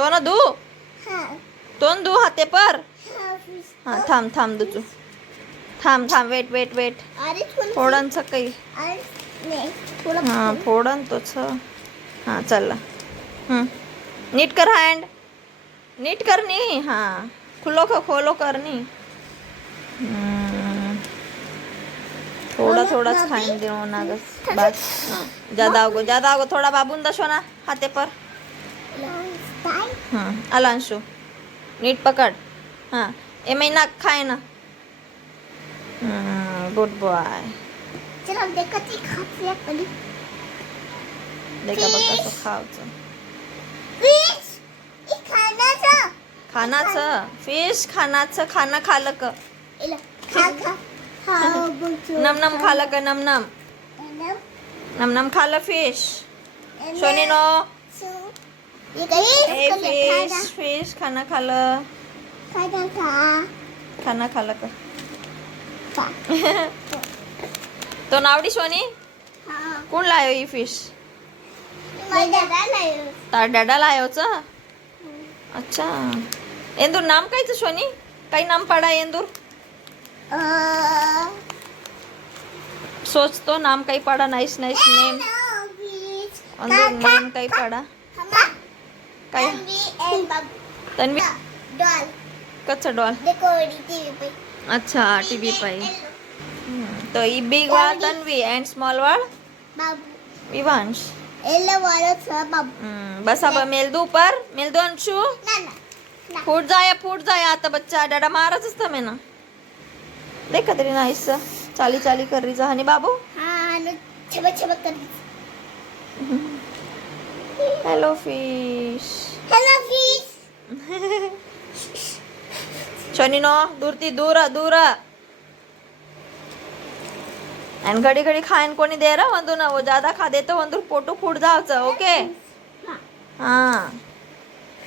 तो ना धू तोंड धू हाते पर हां थांब थांब दुचू थांब वेट वेट वेट फोडांचं काही हां फोडन तोच हां चल नीट कर हँड नीट कर नी हां खोलो कर नी थोडाच खाईन देऊ ना बस ज्यादा होगो थोड़ा बाबून दशो ना हाथे पर अलांशु नीट पकड़ हाँ ए महीना खाए ना गुड बॉय चला देखा ती खाते पडी देखा बघ कसं खायचं फिश खानाचं फिश खानाचं खाणं खालं का नम खालं का नम खालं फिश सोनी नो फिश खाना खालं का तो नावडी सोनी कोण लायो ही फिश तार डॅडा लायोच अच्छा एंदूर नाम कायचं सोनी काही नाम पाडा एंदूर सोचतो नाम काही पाडा नाईस नेम अंदूर नेम काही पाडा काय तन्वी कच्चा डॉल अच्छा टीवी पाई तो ई बिग वाला तन्वी एंड स्मॉल वाला विवांश बस अब मेल दो अंशु फूट जाए आता बच्चा डाडा मारच असता मैं ना देखा तरी नाईस चाली कर रही जा हनी बाबू हेलो फिश शनी नो दूर एंड घड़ी खाएन कोनी दे रहा वंदू ना वो ज्यादा खा दे तो वंदू पोटू फूट जावचं ओके हाँ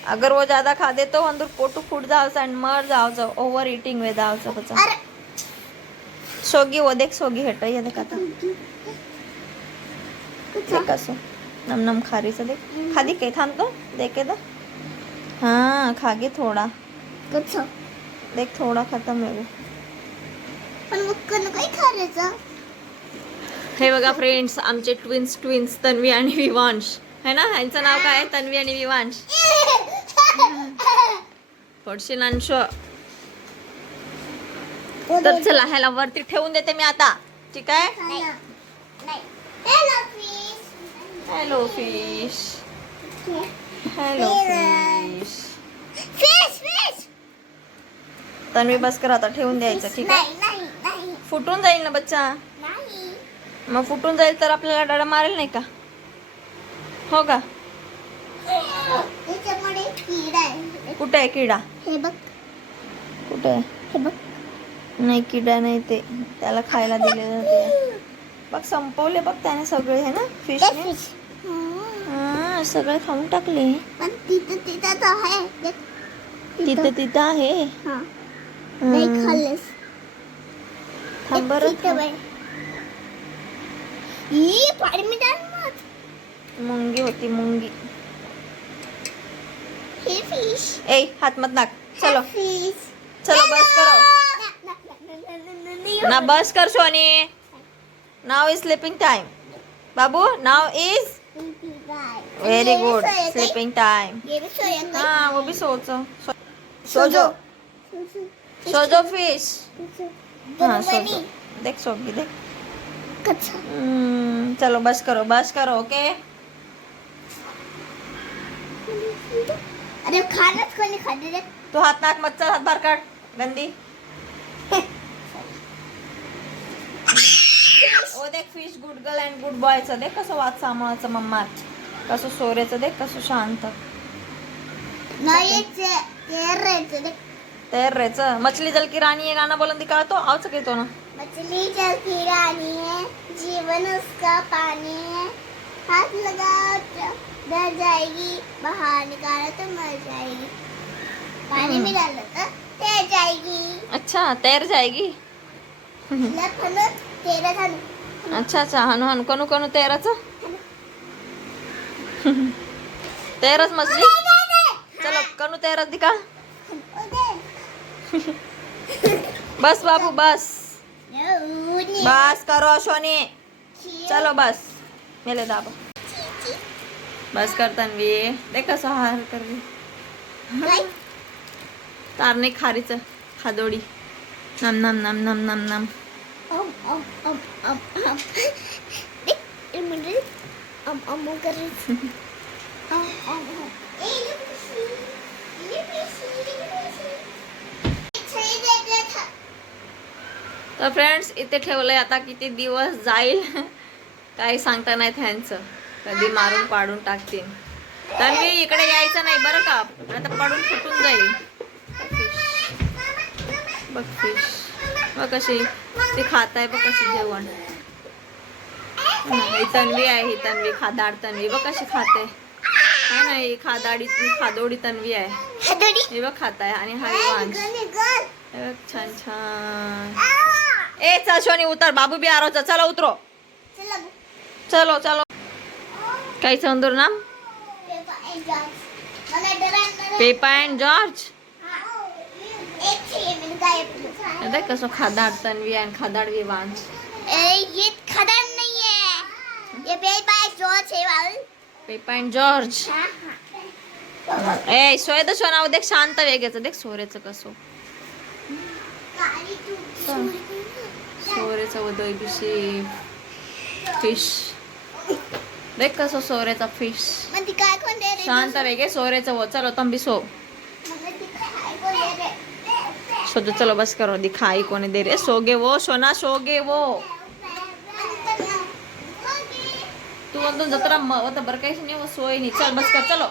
अगर वो ज्यादा खा दे तो वंदू पोटू फूट जावचं एंड मर जावचं ओव्हर ईटिंग वे जावचं बच्चा सोगी वो देख सोगी हेट ये देख आता देख असो नम खारी से देख खादी के थांब तो देखे तो हाँ खागी थोड़ा देख थोड़ा खत्म है वो पण मुक्कन काय खायचं हे बघा फ्रेंड्स आमचे ट्विन्स तन्वी आणि विवांश है ना ह्यांचं नाव काय तन्वी आणि विवांश पडशील अंश तर चला ह्याला वरती ठेवून देते मी आता ठीक आहे हॅलो फिश तन्वी बस कर आता ठेवून द्यायचं ठीक आहे फुटून जाईल ना बच्चा मग फुटून जाईल तर आपल्याला डाडा मारेल नाही का हो का त्याच्यामध्ये किडा आहे कुठे आहे किडा हे बघ कुठे आहे हे बघ नाही किडा नाही ते त्याला खायला दिलेलं ते बघ संपवले बघ त्याने सगळे है ना फिश हा सगळे खाऊन टाकले पण तिथं आहे तिथं आहे नाही खाल्लेस थांब बरं मुंगी होती मुंगी हे फिश ए हात मत नाक चलो बस करो ना बस कर Soni now is sleeping time बाबू now is very good sleeping time हाँ वो भी सोचो फिश हाँ सोचो देख सोगी देख चलो बस करो ओके अरे खानच कोणी खाल्ले रे तू हात नाक मत चल हात बाहेर काढ गंदी ओ देख fish good girl and good बॉयचं देख कसं वाच सांभाळायचं मम्मा कसं सोरेचं देख कसं शांत नाही तैर रेचं मछली जल की रानी ये गाना बोलन दिखा तो आवच कहतो ना मछली जल की रानी है जीवन उसका पानी है हाथ लगाओ डर जाएगी बाहर निकाला तो मर जाएगी पानी में डालो तो तैर जाएगी अच्छा तैर जाएगी अच्छा हनु कनु तैराचं तैरच मछली चल कनू तेरा दिखा. बस बाबू बस. बस करो सोनी. चलो बस. मेले दाबो. बस कर तन्वी. देख कसं हार कर तारने खारीचं खादोडी. नम नम नम नम नम नम. तर फ्रेंड्स इथे ठेवलंय आता किती दिवस जाईल काही सांगता नाही त्यांचं कधी मारून पाडून टाकतील. तन्वी इकडे यायचं नाही बरं का आता पडून फुटून जाईल. बघ फिश बघ कशी ती खात आहे बघ कशी जेवण. ही तन्वी आहे ही तन्वी खादाड तन्वी बघ कशी खाते. हा नाही खादोडी तन्वी आहे हे बघ खात आहे. आणि हा वांश छान छान. ए चल शोनी उतर बाबू भी आ रहा है. चलो उतरो चलो चलो. काही समजून नाम पेपा अँड जॉर्ज. देख कसं खादाड तन्वी आणि खादाड वांश. ये खदान नहीं है ये पेपा जॉर्ज है वाल. Peppa and George. ए सोय तर सोनाव देख शांत वेगेच देख सोरेचं कसं सोरेचा उदय बिशी फिश. देख कसं सोरेचा फिश शांत वेगे सोरेचं वो. चलो तुम भी सो सो चलो बस करो. दिखाई कोने दे रहे सोगे वो सोना सोगे वो. तू म्हणतो जत्रा बरं काही नाही वो सोय नाही. चल बस कर चलो.